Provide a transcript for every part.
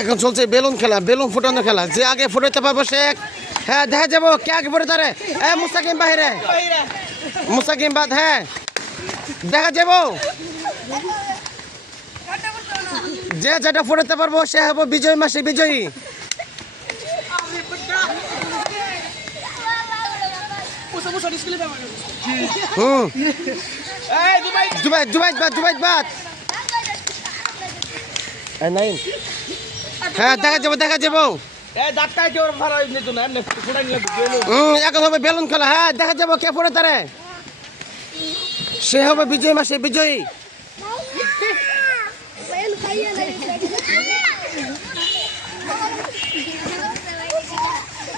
এখন চলছে বেলুন খেলা, বেলুন ফুটানো খেলা। যে আগে ফুটাইতে পারবো সে হ্যাঁ দেখা যাবো কে আগে ফুটাতে পারে। মুস্তাকিম বাহিরে, মুস্তাকিম বাদ। হ্যাঁ দেখা যাবো যে যেটা ফুটাতে পারবো সে হবো বিজয়ী, মাসে বিজয়ী। জুবাইদ জুবাইদ বাদ, জুবাইদ বাদ। নাই হ্যাঁ দেখা যাবো, দেখা যাবো। এখন হবে বেলুন খেলা। হ্যাঁ দেখা যাবো কে ফুটাতে পারে সে হবে বিজয়ী, মাসে বিজয়ী।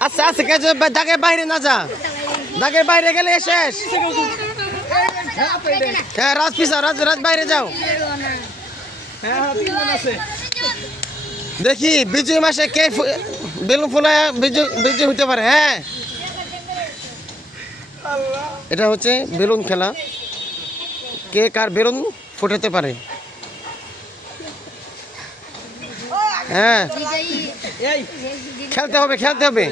আচ্ছা আচ্ছা কে দাগের বাইরে না যা, দাগের বাইরে গেলে শেষ। হ্যাঁ রাজ পিছা, রাজ রাজ বাইরে যাও। দেখি বিজয় মাসে কে বেলুন ফুলায় বিজয় হতে পারে। হ্যাঁ এটা হচ্ছে বেলুন খেলা, কে কার বেলুন ফুটাতে পারে। হ্যাঁ খেলতে হবে, খেলতে হবে।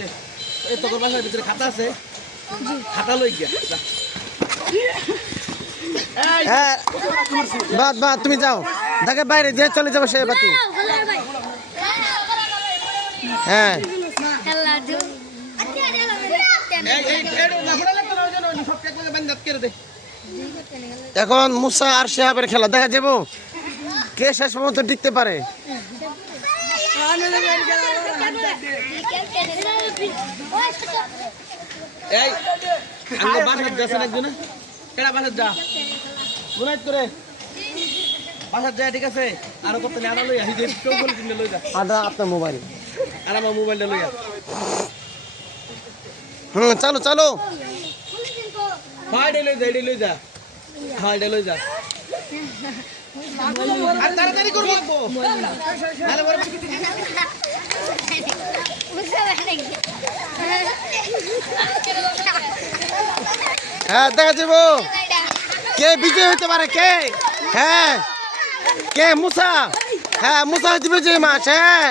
হ্যাঁ বাদ বাদ, তুমি যাও দেখে বাইরে যে চলে যাবো সে বাতি। হ্যাঁ এখন মুসা আর শেহাবের খেলা, দেখা যাবো কে শেষ পর্যন্ত টিকতে পারে। ঠিক আছে আর করতে আপনার মোবাইল আর আমার মোবাইলটা লইয়া। চালো চালো। লই যা, হ্যাঁ লই যা। আর তাড়াতাড়ি করব লাগবো। হ্যাঁ দেখা যাবো কে বিজয় হতে পারে। কে হ্যাঁ কে মুসা, হ্যাঁ মুসা হচ্ছে বিজয় মাস। হ্যাঁ